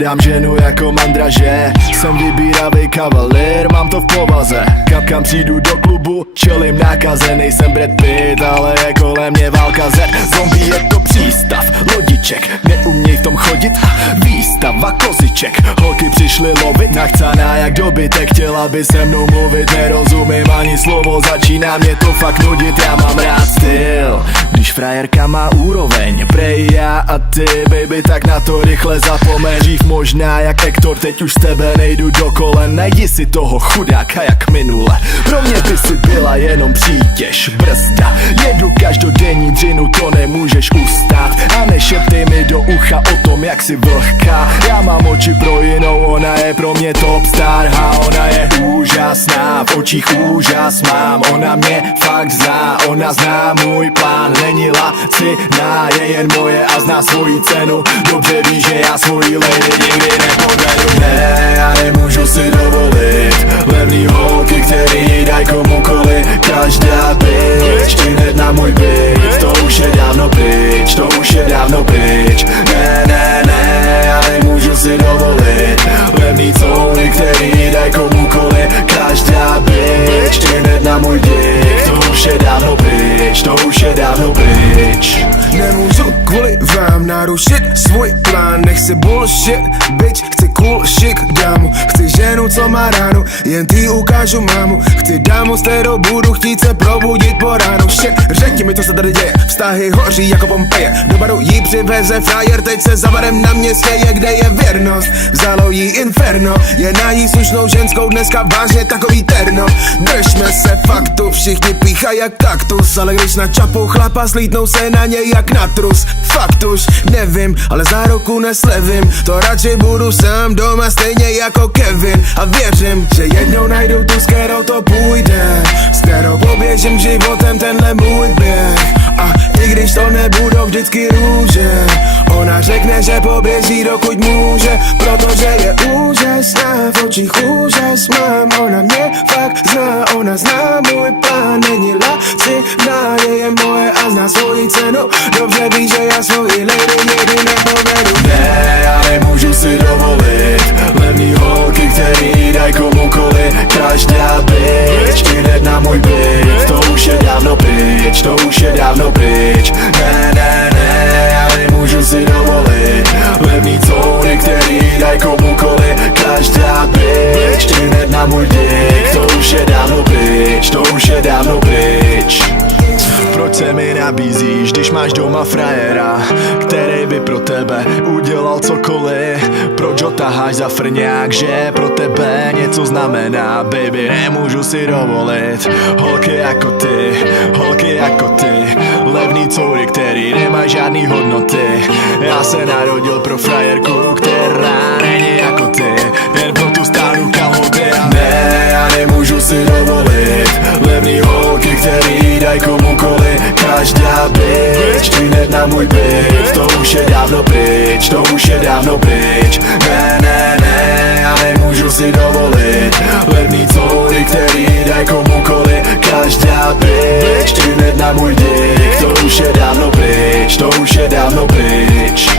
hledám ženu jako mandraže. Jsem vybíravej kavalér, mám to v povaze. Kam přijdu do klubu, čelím nákaze. Nejsem Brad Pitt, ale je kolem mě válka Z. Zombie je to přístav, lodiček, neuměj v tom chodit. Výstava koziček, holky přišly lovit. Nachcaná jak dobytek, chtěla by se mnou mluvit. Nerozumím ani slovo, začíná mě to fakt nudit. Já mám rád styl, když frajerka má úroveň. Prej já a ty, baby, tak na to rychle zapomeň. Dřív možná jak Hector, teď už z tebe nejdu do kolen. Najdi si toho chudáka jak minule. Pro mě by si byla jenom přítěž, brzda. Jedu každodenní dřinu, to nemůžeš ustát. A nešeptej mi do ucha o tom, jak si vlhká. Já mám oči pro jinou, ona je pro mě top star. A ona je úžasná, v očích úžas mám. Ona mě fakt zná, ona zná můj plán. Není laciná, je jen moje a zná svoji cenu. Dobře ví, že já svoji lady nikdy nepodvedu. Ne, já nemůžu si dovolit levný holky, který daj komukoliv. Každá bitch, hned na můj byt. To už je dávno pryč, to už je dávno pryč. Ne, ne, ne, já nemůžu si dovolit levný couny, který daj komukoliv. Každá bitch, hned na můj dick. To už je dávno pryč, to už je dávno pryč. Nemůžu kvůli vám narušit svůj plán. Nechci bullshit, bitch, chci cool chic dámu. Chci ženu, co má ránu, jen ty ukážu mámu. Chci dámu, s kterou budu chtít se probudit po ránu. Shit, řekni mi, co se tady děje, vztahy hoří jako Pompeje. Do baru jí přiveze frajer, teď se za barem na mě směje. Kde je věrnost, vzalo jí inferno. Je na jí slušnou ženskou dneska vážně takový terno. Držme se faktu, všichni píchají jak kaktus. Ale když načapou chlapa, slítnou se na něj jak na trus. Fakt už nevím, ale za roku neslevím. To radši budu sám doma stejně jako Kevin. A věřím, že jednou najdu tu, s kterou to půjde. S kterou poběžím životem tenhle můj běh. A i když to nebudou vždycky růže, ona řekne, že poběží dokud může. Protože je úžasná, v očích úžas mám. Ona mě fakt zná, ona zná můj plán. Není laciná, je moje a zná svoji cenu. Dobře ví, že já svoji lady nikdy nepovedu. Ne, já nemůžu si dovolit levný holky, který daj komukoliv. Každá bitch, hned na můj byt. To už je dávno pryč, to už je dávno pryč. Ne, ne, ne, já nemůžu si dovolit levný couny, který daj komukoliv. Každá bitch, hned na můj dick. To už je dávno pryč, to už je dávno pryč. Proč se mi nabízíš, když máš doma frajera, který by pro tebe udělal cokoliv? Proč ho taháš za frňák, že pro tebe něco znamená? Baby, nemůžu si dovolit holky jako ty, holky jako ty. Levný coury, který nemá žádný hodnoty. Já se narodil pro frajerku, která není jako ty. Jen pro tu starou kalhoty. Ne, já nemůžu si dovolit levný holky, který daj komukoliv. Každá bitch, hned na můj byt. To už je dávno pryč, to už je dávno pryč. Ne, ne, ne, já nemůžu si dovolit levný couny, který daj komukoliv. Každá bitch, hned na můj dick. To už je dávno pryč, to už je dávno pryč.